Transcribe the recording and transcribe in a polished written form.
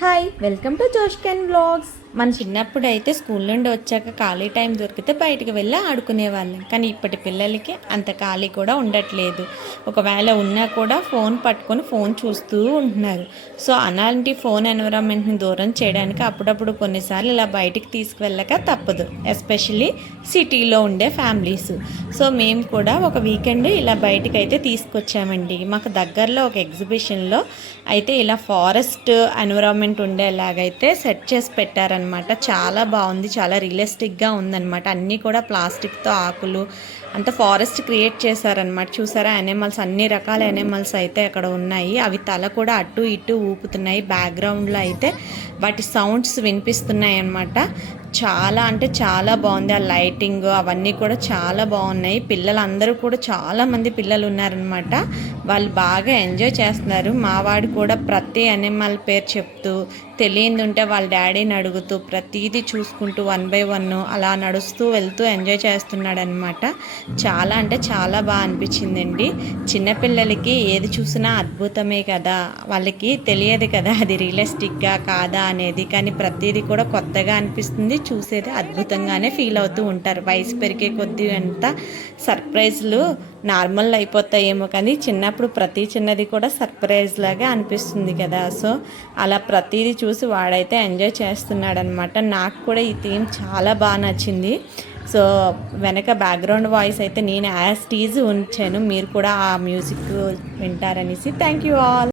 Hi welcome to జోష్కెన్ blogs. మన చిన్నప్పుడు అయితే స్కూల్ నుండి వచ్చాక ఖాళీ టైం దొరికితే బయటికి వెళ్ళి ఆడుకునేవాళ్ళం. కానీ ఇప్పటి పిల్లలకి అంత ఖాళీ కూడా ఉండట్లేదు. ఒకవేళ ఉన్నా కూడా ఫోన్ పట్టుకొని ఫోన్ చూస్తూ ఉంటున్నారు. సో అలాంటి ఫోన్ ఎన్విరాన్మెంట్ని దూరం చేయడానికి అప్పుడప్పుడు కొన్నిసార్లు ఇలా బయటికి తీసుకువెళ్ళక తప్పదు, ఎస్పెషల్లీ సిటీలో ఉండే ఫ్యామిలీస్. సో మేము కూడా ఒక వీకెండ్ ఇలా బయటికి అయితే తీసుకొచ్చామండి. మాకు దగ్గరలో ఒక ఎగ్జిబిషన్లో అయితే ఇలా ఫారెస్ట్ ఎన్విరాన్మెంట్ ఉండేలాగైతే సెట్ చేసి పెట్టారనమాట. చాలా బాగుంది, చాలా రియలిస్టిక్గా ఉందన్నమాట. అన్నీ కూడా ప్లాస్టిక్తో ఆకులు అంత ఫారెస్ట్ క్రియేట్ చేశారనమాట. చూసారా, యానిమల్స్, అన్ని రకాల యానిమల్స్ అయితే అక్కడ ఉన్నాయి. అవి తల కూడా అటు ఇటు ఊపుతున్నాయి. బ్యాక్గ్రౌండ్లో అయితే వాటి సౌండ్స్ వినిపిస్తున్నాయి అన్నమాట. చాలా అంటే చాలా బాగుంది. ఆ లైటింగ్ అవన్నీ కూడా చాలా బాగున్నాయి. పిల్లలందరూ కూడా చాలామంది పిల్లలు ఉన్నారనమాట. వాళ్ళు బాగా ఎంజాయ్ చేస్తున్నారు. మావాడు కూడా ప్రతి అనిమల్ పేరు చెప్తూ, తెలియదు ఉంటే వాళ్ళ డాడీని అడుగుతూ ప్రతిదీ చూసుకుంటూ 1 by 1 అలా నడుస్తూ వెళ్తూ ఎంజాయ్ చేస్తున్నాడు అనమాట. చాలా అంటే చాలా బాగా అనిపించిందండి. చిన్నపిల్లలకి ఏది చూసినా అద్భుతమే కదా, వాళ్ళకి తెలియదు కదా అది రియలిస్టిక్గా కాదా అనేది. కానీ ప్రతిదీ కూడా కొత్తగా అనిపిస్తుంది, చూసేది అద్భుతంగానే ఫీల్ అవుతూ ఉంటారు. వయసు పెరిగే కొద్దీ అంతా సర్ప్రైజ్లు నార్మల్ అయిపోతాయేమో, కానీ చిన్నప్పుడు ప్రతి చిన్నది కూడా సర్ప్రైజ్ లాగా అనిపిస్తుంది కదా. సో అలా ప్రతిదీ చూసి వాడైతే ఎంజాయ్ చేస్తున్నాడనమాట. నాకు కూడా ఈ థీమ్ చాలా బాగా నచ్చింది. సో వెనక బ్యాక్గ్రౌండ్ వాయిస్ అయితే నేను యాజ్ టీజ్ ఉంచాను, మీరు కూడా ఆ మ్యూజిక్ వింటారనేసి. Thank you all.